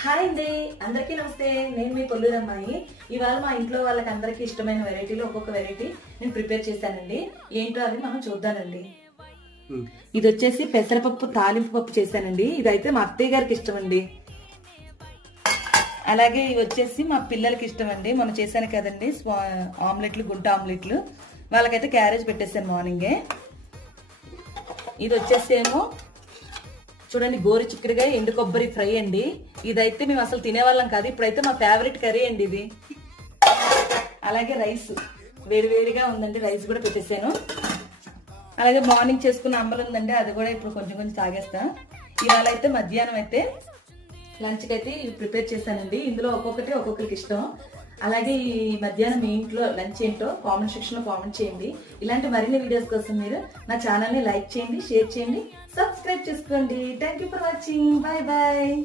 Hi అండి, అందరికీ నమస్తే. నేను మీ కొల్లూరు అమ్మాయి. ఇవాళ మా ఇంట్లో వాళ్ళకి అందరికీ ఇష్టమైన వెరైటీలో ఒక్కొక్క వెరైటీ నేను ప్రిపేర్ చేశానండి. ఏంటో అది మనం చూద్దానండి. ఇది వచ్చేసి పెసరపప్పు తాలింపు పప్పు చేశానండి. ఇదైతే మా అత్తయ్య గారికి ఇష్టం అండి. అలాగే ఇవి వచ్చేసి మా పిల్లలకి ఇష్టం అండి. మనం చేశాను కదండి ఆమ్లెట్లు, గుంట ఆమ్లెట్లు. వాళ్ళకైతే క్యారేజ్ పెట్టేశాను మార్నింగే. ఇది వచ్చేసి ఏమో చూడండి, గోరు చిక్కుడుగా ఎండు కొబ్బరి ఫ్రై అండి. ఇదైతే మేము అసలు తినేవాళ్ళం కాదు, ఇప్పుడైతే మా ఫేవరెట్ కర్రీ అండి ఇది. అలాగే రైస్ వేడివేడిగా ఉందండి, రైస్ కూడా పెట్టేశాను. అలాగే మార్నింగ్ చేసుకున్న అంబలు ఉందండి, అది కూడా ఇప్పుడు కొంచెం కొంచెం తాగేస్తా. ఇవాళ అయితే మధ్యాహ్నం అయితే లంచ్కి అయితే ప్రిపేర్ చేశానండి. ఇందులో ఒక్కొక్కరికి ఇష్టం. అలాగే ఈ మధ్యాహ్నం మీ ఇంట్లో లంచ్ ఏంటో కామెంట్ సెక్షన్ లో కామెంట్ చేయండి. ఇలాంటి మరిన్ని వీడియోస్ కోసం మీరు నా ఛానల్ ని లైక్ చేయండి, షేర్ చేయండి, సబ్స్క్రైబ్ చేసుకోండి. Thank you for watching. Bye bye.